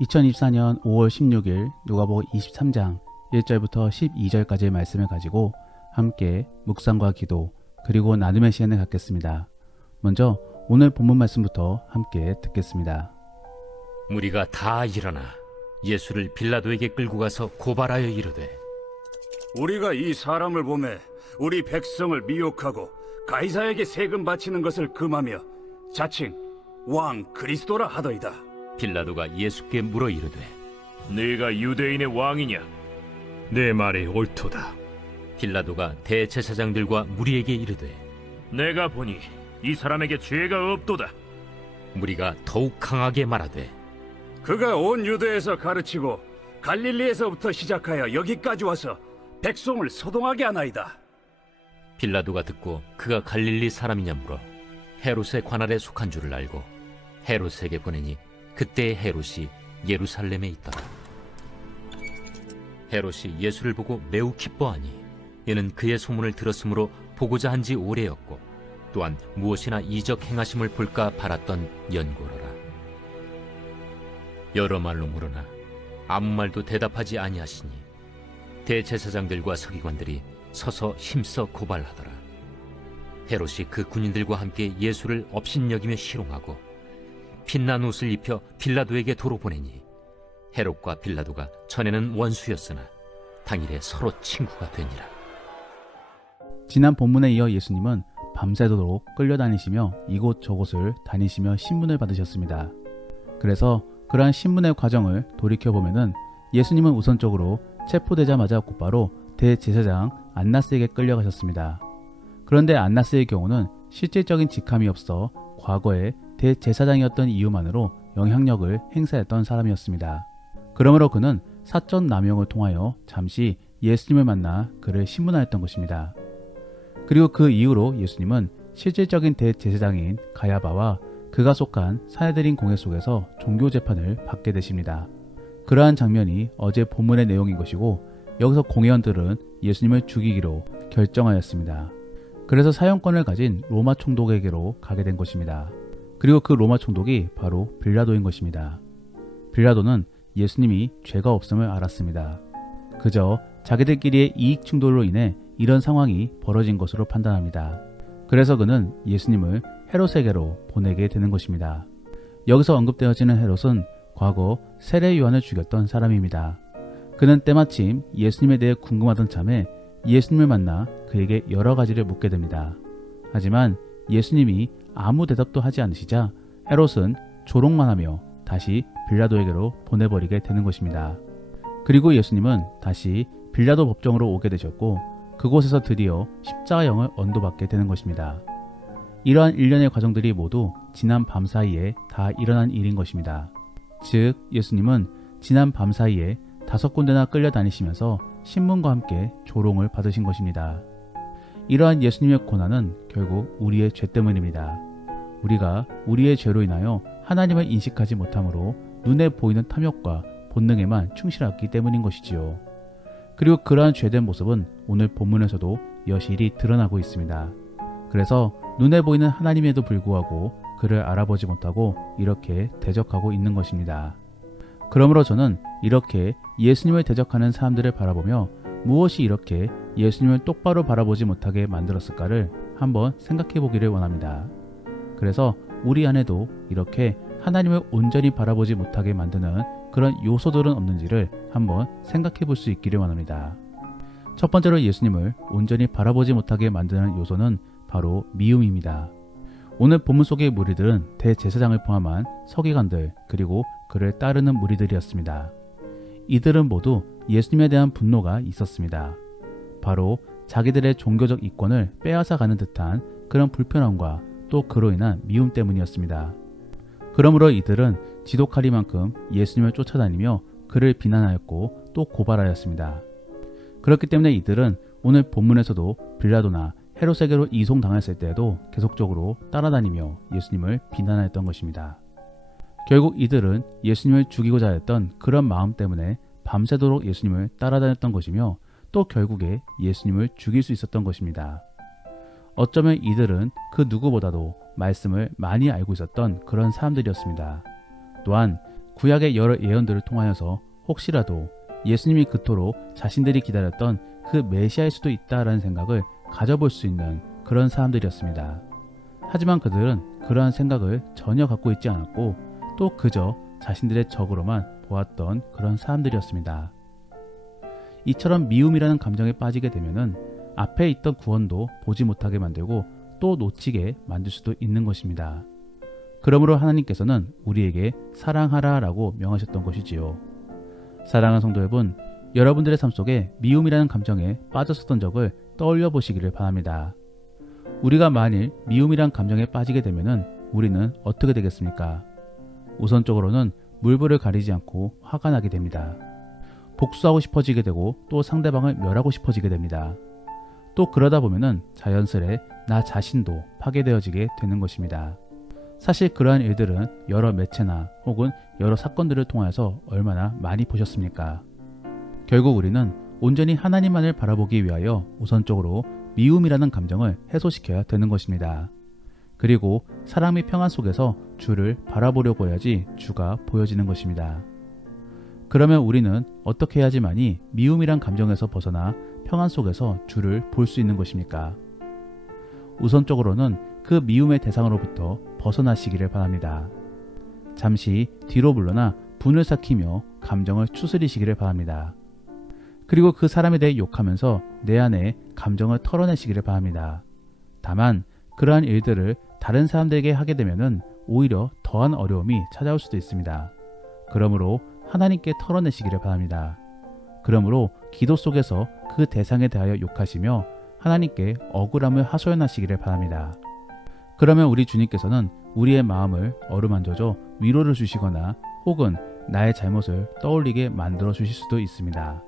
2024년 5월 16일 누가복음 23장 1절부터 12절까지의 말씀을 가지고 함께 묵상과 기도 그리고 나눔의 시간을 갖겠습니다. 먼저 오늘 본문 말씀부터 함께 듣겠습니다. 무리가 다 일어나 예수를 빌라도에게 끌고 가서 고발하여 이르되, 우리가 이 사람을 보매 우리 백성을 미혹하고 가이사에게 세금 바치는 것을 금하며 자칭 왕 그리스도라 하더이다. 빌라도가 예수께 물어 이르되, 네가 유대인의 왕이냐? 내 말이 옳도다. 빌라도가 대제사장들과 무리에게 이르되, 내가 보니 이 사람에게 죄가 없도다. 무리가 더욱 강하게 말하되, 그가 온 유대에서 가르치고 갈릴리에서부터 시작하여 여기까지 와서 백성을 소동하게 하나이다. 빌라도가 듣고 그가 갈릴리 사람이냐 물어 헤롯의 관할에 속한 줄을 알고 헤롯에게 보내니 그때의 헤롯이 예루살렘에 있더라. 헤롯이 예수를 보고 매우 기뻐하니 이는 그의 소문을 들었으므로 보고자 한 지 오래였고 또한 무엇이나 이적 행하심을 볼까 바랐던 연고로라. 여러 말로 물으나 아무 말도 대답하지 아니하시니 대제사장들과 서기관들이 서서 힘써 고발하더라. 헤롯이 그 군인들과 함께 예수를 업신여기며 희롱하고 빛난 옷을 입혀 빌라도에게 도로 보내니 헤롯과 빌라도가 전에는 원수였으나 당일에 서로 친구가 되니라. 지난 본문에 이어 예수님은 밤새도록 끌려다니시며 이곳저곳을 다니시며 신문을 받으셨습니다. 그래서 그러한 신문의 과정을 돌이켜보면은 예수님은 우선적으로 체포되자마자 곧바로 대제사장 안나스에게 끌려가셨습니다. 그런데 안나스의 경우는 실질적인 직함이 없어 과거에 대제사장이었던 이유만으로 영향력을 행사했던 사람이었습니다. 그러므로 그는 사적 남용을 통하여 잠시 예수님을 만나 그를 신문하였던 것입니다. 그리고 그 이후로 예수님은 실질적인 대제사장인 가야바와 그가 속한 사내들인 공회 속에서 종교재판을 받게 되십니다. 그러한 장면이 어제 본문의 내용인 것이고 여기서 공회원들은 예수님을 죽이기로 결정하였습니다. 그래서 사형권을 가진 로마 총독에게로 가게 된 것입니다. 그리고 그 로마 총독이 바로 빌라도인 것입니다. 빌라도는 예수님이 죄가 없음을 알았습니다. 그저 자기들끼리의 이익 충돌로 인해 이런 상황이 벌어진 것으로 판단합니다. 그래서 그는 예수님을 헤롯에게로 보내게 되는 것입니다. 여기서 언급되어지는 헤롯은 과거 세례 요한을 죽였던 사람입니다. 그는 때마침 예수님에 대해 궁금하던 참에 예수님을 만나 그에게 여러 가지를 묻게 됩니다. 하지만 예수님이 아무 대답도 하지 않으시자 헤롯은 조롱만 하며 다시 빌라도에게로 보내버리게 되는 것입니다. 그리고 예수님은 다시 빌라도 법정으로 오게 되셨고 그곳에서 드디어 십자가형을 언도받게 되는 것입니다. 이러한 일련의 과정들이 모두 지난 밤 사이에 다 일어난 일인 것입니다. 즉 예수님은 지난 밤 사이에 5군데나 끌려다니시면서 신문과 함께 조롱을 받으신 것입니다. 이러한 예수님의 고난은 결국 우리의 죄 때문입니다. 우리가 우리의 죄로 인하여 하나님을 인식하지 못함으로 눈에 보이는 탐욕과 본능에만 충실했기 때문인 것이지요. 그리고 그러한 죄된 모습은 오늘 본문에서도 여실히 드러나고 있습니다. 그래서 눈에 보이는 하나님에도 불구하고 그를 알아보지 못하고 이렇게 대적하고 있는 것입니다. 그러므로 저는 이렇게 예수님을 대적하는 사람들을 바라보며 무엇이 이렇게 예수님을 똑바로 바라보지 못하게 만들었을까를 한번 생각해 보기를 원합니다. 그래서 우리 안에도 이렇게 하나님을 온전히 바라보지 못하게 만드는 그런 요소들은 없는지를 한번 생각해 볼 수 있기를 원합니다. 첫 번째로 예수님을 온전히 바라보지 못하게 만드는 요소는 바로 미움입니다. 오늘 본문 속의 무리들은 대제사장을 포함한 서기관들 그리고 그를 따르는 무리들이었습니다. 이들은 모두 예수님에 대한 분노가 있었습니다. 바로 자기들의 종교적 이권을 빼앗아 가는 듯한 그런 불편함과 또 그로 인한 미움 때문이었습니다. 그러므로 이들은 지독하리만큼 예수님을 쫓아다니며 그를 비난하였고 또 고발하였습니다. 그렇기 때문에 이들은 오늘 본문에서도 빌라도나 헤롯에게로 이송당했을 때에도 계속적으로 따라다니며 예수님을 비난하였던 것입니다. 결국 이들은 예수님을 죽이고자 했던 그런 마음 때문에 밤새도록 예수님을 따라다녔던 것이며 또 결국에 예수님을 죽일 수 있었던 것입니다. 어쩌면 이들은 그 누구보다도 말씀을 많이 알고 있었던 그런 사람들이었습니다. 또한 구약의 여러 예언들을 통하여서 혹시라도 예수님이 그토록 자신들이 기다렸던 그 메시아일 수도 있다라는 생각을 가져볼 수 있는 그런 사람들이었습니다. 하지만 그들은 그러한 생각을 전혀 갖고 있지 않았고 또 그저 자신들의 적으로만 보았던 그런 사람들이었습니다. 이처럼 미움이라는 감정에 빠지게 되면은 앞에 있던 구원도 보지 못하게 만들고 또 놓치게 만들 수도 있는 것입니다. 그러므로 하나님께서는 우리에게 사랑하라 라고 명하셨던 것이지요. 사랑하는 성도 여러분, 여러분들의 삶 속에 미움이라는 감정에 빠졌었던 적을 떠올려 보시기를 바랍니다. 우리가 만일 미움이란 감정에 빠지게 되면은 우리는 어떻게 되겠습니까? 우선적으로는 물불을 가리지 않고 화가 나게 됩니다. 복수하고 싶어지게 되고 또 상대방을 멸하고 싶어지게 됩니다. 또 그러다 보면은 자연스레 나 자신도 파괴되어지게 되는 것입니다. 사실 그러한 일들은 여러 매체나 혹은 여러 사건들을 통해서 얼마나 많이 보셨습니까? 결국 우리는 온전히 하나님만을 바라보기 위하여 우선적으로 미움이라는 감정을 해소시켜야 되는 것입니다. 그리고 사랑의 평안 속에서 주를 바라보려고 해야지 주가 보여지는 것입니다. 그러면 우리는 어떻게 해야지만이 미움이란 감정에서 벗어나 평안 속에서 주를 볼 수 있는 것입니까? 우선적으로는 그 미움의 대상으로부터 벗어나시기를 바랍니다. 잠시 뒤로 물러나 분을 삭히며 감정을 추스리시기를 바랍니다. 그리고 그 사람에 대해 욕하면서 내 안에 감정을 털어내시기를 바랍니다. 다만 그러한 일들을 다른 사람들에게 하게 되면은 오히려 더한 어려움이 찾아올 수도 있습니다. 그러므로 하나님께 털어내시기를 바랍니다. 그러므로 기도 속에서 그 대상에 대하여 욕하시며 하나님께 억울함을 하소연하시기를 바랍니다. 그러면 우리 주님께서는 우리의 마음을 어루만져줘 위로를 주시거나 혹은 나의 잘못을 떠올리게 만들어 주실 수도 있습니다.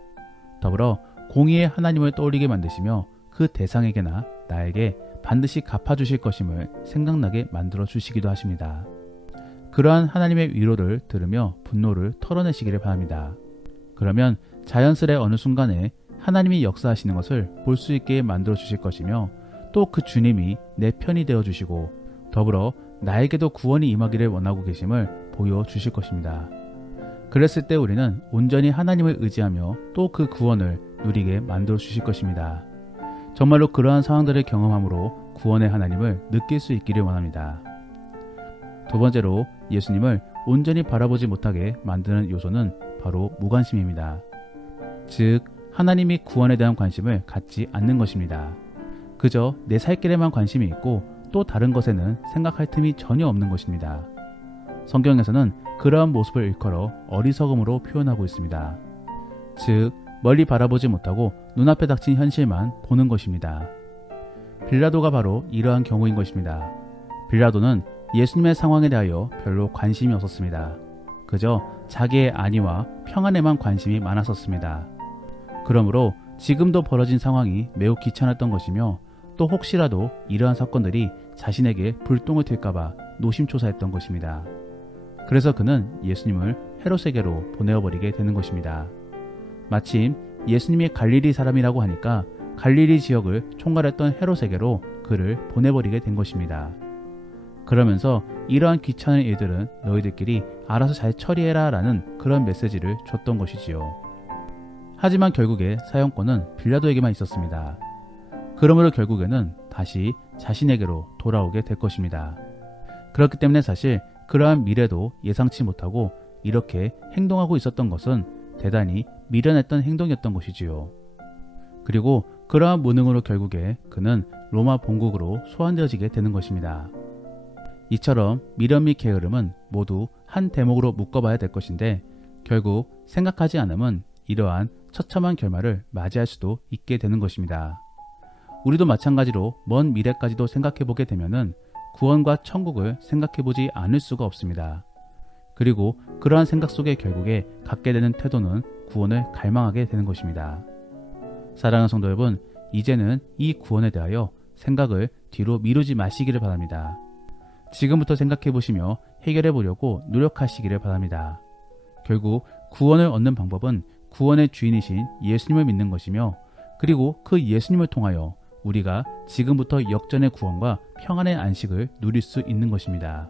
더불어 공의의 하나님을 떠올리게 만드시며 그 대상에게나 나에게 반드시 갚아주실 것임을 생각나게 만들어 주시기도 하십니다. 그러한 하나님의 위로를 들으며 분노를 털어내시기를 바랍니다. 그러면 자연스레 어느 순간에 하나님이 역사하시는 것을 볼 수 있게 만들어 주실 것이며 또 그 주님이 내 편이 되어 주시고 더불어 나에게도 구원이 임하기를 원하고 계심을 보여주실 것입니다. 그랬을 때 우리는 온전히 하나님을 의지하며 또 그 구원을 누리게 만들어 주실 것입니다. 정말로 그러한 상황들을 경험함으로 구원의 하나님을 느낄 수 있기를 원합니다. 두 번째로 예수님을 온전히 바라보지 못하게 만드는 요소는 바로 무관심입니다. 즉 하나님이 구원에 대한 관심을 갖지 않는 것입니다. 그저 내 살 길에만 관심이 있고 또 다른 것에는 생각할 틈이 전혀 없는 것입니다. 성경에서는 그러한 모습을 일컬어 어리석음으로 표현하고 있습니다. 즉 멀리 바라보지 못하고 눈앞에 닥친 현실만 보는 것입니다. 빌라도가 바로 이러한 경우인 것입니다. 빌라도는 예수님의 상황에 대하여 별로 관심이 없었습니다. 그저 자기의 안위와 평안에만 관심이 많았었습니다. 그러므로 지금도 벌어진 상황이 매우 귀찮았던 것이며 또 혹시라도 이러한 사건들이 자신에게 불똥을 튈까봐 노심초사했던 것입니다. 그래서 그는 예수님을 헤롯에게로 보내어버리게 되는 것입니다. 마침 예수님이 갈릴리 사람이라고 하니까 갈릴리 지역을 총괄했던 헤롯에게로 그를 보내버리게 된 것입니다. 그러면서 이러한 귀찮은 일들은 너희들끼리 알아서 잘 처리해라 라는 그런 메시지를 줬던 것이지요. 하지만 결국에 사형권은 빌라도에게만 있었습니다. 그러므로 결국에는 다시 자신에게로 돌아오게 될 것입니다. 그렇기 때문에 사실 그러한 미래도 예상치 못하고 이렇게 행동하고 있었던 것은 대단히 미련했던 행동이었던 것이지요. 그리고 그러한 무능으로 결국에 그는 로마 본국으로 소환되어지게 되는 것입니다. 이처럼 미련 및 게으름은 모두 한 대목으로 묶어봐야 될 것인데 결국 생각하지 않음은 이러한 처참한 결말을 맞이할 수도 있게 되는 것입니다. 우리도 마찬가지로 먼 미래까지도 생각해보게 되면은 구원과 천국을 생각해보지 않을 수가 없습니다. 그리고 그러한 생각 속에 결국에 갖게 되는 태도는 구원을 갈망하게 되는 것입니다. 사랑하는 성도 여러분, 이제는 이 구원에 대하여 생각을 뒤로 미루지 마시기를 바랍니다. 지금부터 생각해보시며 해결해보려고 노력하시기를 바랍니다. 결국 구원을 얻는 방법은 구원의 주인이신 예수님을 믿는 것이며 그리고 그 예수님을 통하여 우리가 지금부터 역전의 구원과 평안의 안식을 누릴 수 있는 것입니다.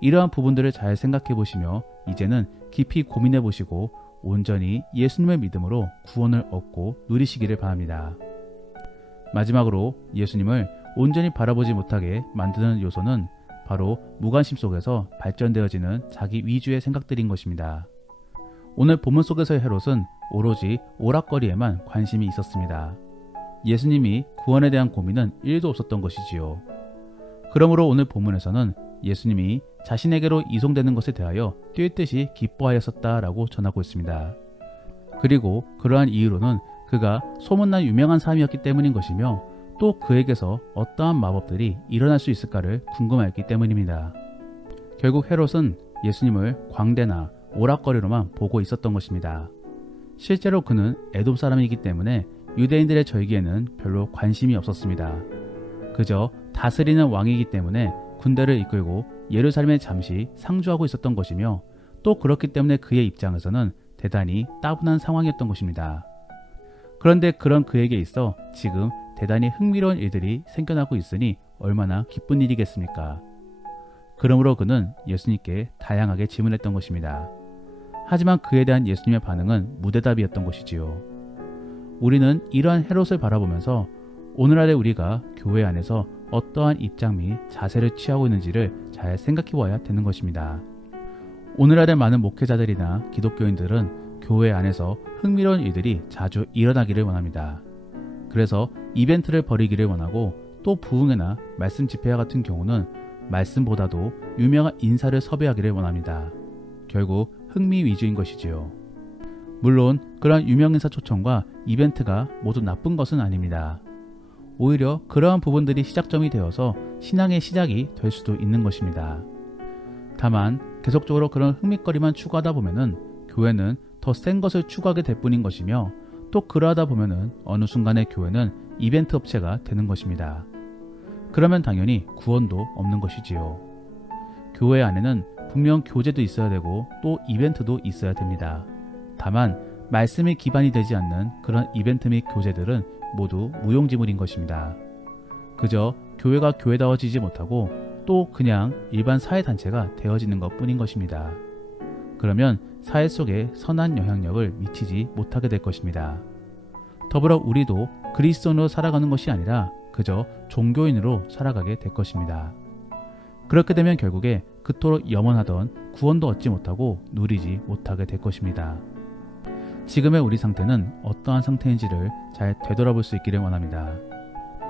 이러한 부분들을 잘 생각해 보시며 이제는 깊이 고민해 보시고 온전히 예수님의 믿음으로 구원을 얻고 누리시기를 바랍니다. 마지막으로 예수님을 온전히 바라보지 못하게 만드는 요소는 바로 무관심 속에서 발전되어지는 자기 위주의 생각들인 것입니다. 오늘 본문 속에서의 헤롯은 오로지 오락거리에만 관심이 있었습니다. 예수님이 구원에 대한 고민은 1도 없었던 것이지요. 그러므로 오늘 본문에서는 예수님이 자신에게로 이송되는 것에 대하여 뛸 듯이 기뻐하였었다라고 전하고 있습니다. 그리고 그러한 이유로는 그가 소문난 유명한 사람이었기 때문인 것이며 또 그에게서 어떠한 마법들이 일어날 수 있을까를 궁금하였기 때문입니다. 결국 헤롯은 예수님을 광대나 오락거리로만 보고 있었던 것입니다. 실제로 그는 에돔 사람이기 때문에 유대인들의 절기에는 별로 관심이 없었습니다. 그저 다스리는 왕이기 때문에 군대를 이끌고 예루살렘에 잠시 상주하고 있었던 것이며 또 그렇기 때문에 그의 입장에서는 대단히 따분한 상황이었던 것입니다. 그런데 그런 그에게 있어 지금 대단히 흥미로운 일들이 생겨나고 있으니 얼마나 기쁜 일이겠습니까? 그러므로 그는 예수님께 다양하게 질문했던 것입니다. 하지만 그에 대한 예수님의 반응은 무대답이었던 것이지요. 우리는 이러한 헤롯을 바라보면서 오늘날의 우리가 교회 안에서 어떠한 입장 및 자세를 취하고 있는지를 잘 생각해 보아야 되는 것입니다. 오늘날의 많은 목회자들이나 기독교인들은 교회 안에서 흥미로운 일들이 자주 일어나기를 원합니다. 그래서 이벤트를 벌이기를 원하고 또 부흥회나 말씀 집회와 같은 경우는 말씀보다도 유명한 인사를 섭외하기를 원합니다. 결국 흥미 위주인 것이지요. 물론 그러한 유명인사 초청과 이벤트가 모두 나쁜 것은 아닙니다. 오히려 그러한 부분들이 시작점이 되어서 신앙의 시작이 될 수도 있는 것입니다. 다만 계속적으로 그런 흥미거리만 추구하다 보면은 교회는 더 센 것을 추구하게 될 뿐인 것이며 또 그러하다 보면은 어느 순간에 교회는 이벤트 업체가 되는 것입니다. 그러면 당연히 구원도 없는 것이지요. 교회 안에는 분명 교제도 있어야 되고 또 이벤트도 있어야 됩니다. 다만 말씀이 기반이 되지 않는 그런 이벤트 및 교제들은 모두 무용지물인 것입니다. 그저 교회가 교회다워지지 못하고 또 그냥 일반 사회단체가 되어지는 것 뿐인 것입니다. 그러면 사회 속에 선한 영향력을 미치지 못하게 될 것입니다. 더불어 우리도 그리스도인으로 살아가는 것이 아니라 그저 종교인으로 살아가게 될 것입니다. 그렇게 되면 결국에 그토록 염원하던 구원도 얻지 못하고 누리지 못하게 될 것입니다. 지금의 우리 상태는 어떠한 상태인지를 잘 되돌아볼 수 있기를 원합니다.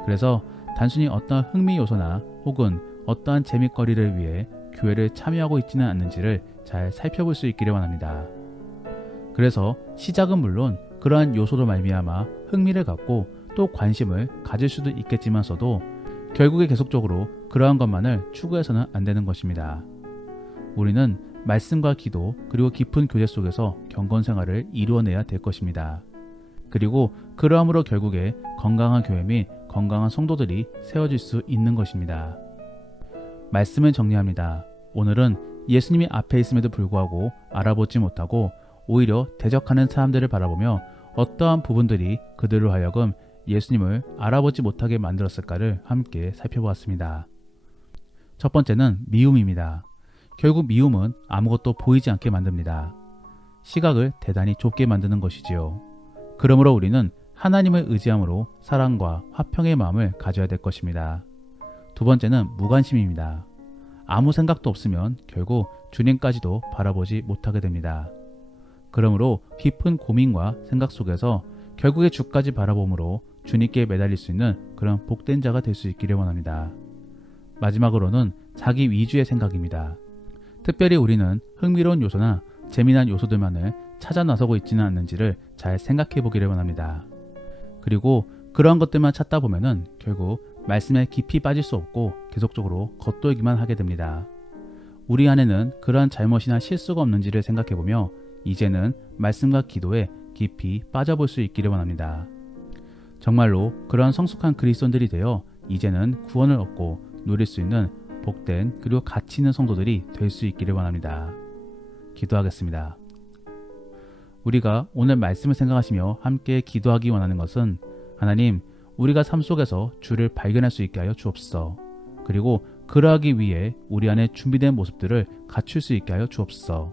그래서 단순히 어떠한 흥미 요소나 혹은 어떠한 재미거리를 위해 교회를 참여하고 있지는 않는지를 잘 살펴볼 수 있기를 원합니다. 그래서 시작은 물론 그러한 요소로 말미암아 흥미를 갖고 또 관심을 가질 수도 있겠지만서도 결국에 계속적으로 그러한 것만을 추구해서는 안 되는 것입니다. 우리는 말씀과 기도 그리고 깊은 교제 속에서 경건 생활을 이루어내야 될 것입니다. 그리고 그러함으로 결국에 건강한 교회 및 건강한 성도들이 세워질 수 있는 것입니다. 말씀을 정리합니다. 오늘은 예수님이 앞에 있음에도 불구하고 알아보지 못하고 오히려 대적하는 사람들을 바라보며 어떠한 부분들이 그들로 하여금 예수님을 알아보지 못하게 만들었을까를 함께 살펴보았습니다. 첫 번째는 미움입니다. 결국 미움은 아무것도 보이지 않게 만듭니다. 시각을 대단히 좁게 만드는 것이지요. 그러므로 우리는 하나님을 의지함으로 사랑과 화평의 마음을 가져야 될 것입니다. 두 번째는 무관심입니다. 아무 생각도 없으면 결국 주님까지도 바라보지 못하게 됩니다. 그러므로 깊은 고민과 생각 속에서 결국에 주까지 바라봄으로 주님께 매달릴 수 있는 그런 복된 자가 될 수 있기를 원합니다. 마지막으로는 자기 위주의 생각입니다. 특별히 우리는 흥미로운 요소나 재미난 요소들만을 찾아 나서고 있지는 않는지를 잘 생각해 보기를 원합니다. 그리고 그러한 것들만 찾다 보면은 결국 말씀에 깊이 빠질 수 없고 계속적으로 겉돌기만 하게 됩니다. 우리 안에는 그러한 잘못이나 실수가 없는지를 생각해 보며 이제는 말씀과 기도에 깊이 빠져볼 수 있기를 원합니다. 정말로 그러한 성숙한 그리스도인들이 되어 이제는 구원을 얻고 누릴 수 있는 복된 그리고 가치 있는 성도들이 될 수 있기를 원합니다. 기도하겠습니다. 우리가 오늘 말씀을 생각하시며 함께 기도하기 원하는 것은 하나님, 우리가 삶 속에서 주를 발견할 수 있게 하여 주옵소서. 그리고 그러하기 위해 우리 안에 준비된 모습들을 갖출 수 있게 하여 주옵소서.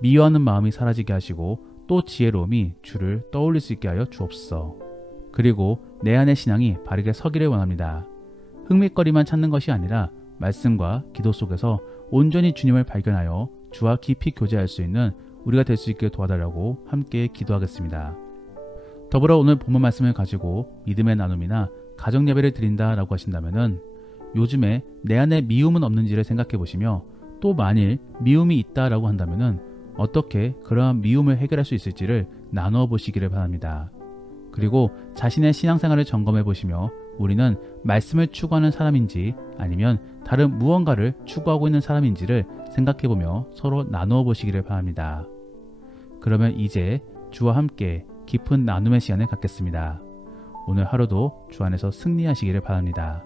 미워하는 마음이 사라지게 하시고 또 지혜로움이 주를 떠올릴 수 있게 하여 주옵소서. 그리고 내 안의 신앙이 바르게 서기를 원합니다. 흥밋거리만 찾는 것이 아니라 말씀과 기도 속에서 온전히 주님을 발견하여 주와 깊이 교제할 수 있는 우리가 될 수 있게 도와달라고 함께 기도하겠습니다. 더불어 오늘 본문 말씀을 가지고 믿음의 나눔이나 가정 예배를 드린다라고 하신다면은 요즘에 내 안에 미움은 없는지를 생각해 보시며 또 만일 미움이 있다라고 한다면은 어떻게 그러한 미움을 해결할 수 있을지를 나누어 보시기를 바랍니다. 그리고 자신의 신앙생활을 점검해 보시며 우리는 말씀을 추구하는 사람인지 아니면 다른 무언가를 추구하고 있는 사람인지를 생각해 보며 서로 나누어 보시기를 바랍니다. 그러면 이제 주와 함께 깊은 나눔의 시간을 갖겠습니다. 오늘 하루도 주 안에서 승리하시기를 바랍니다.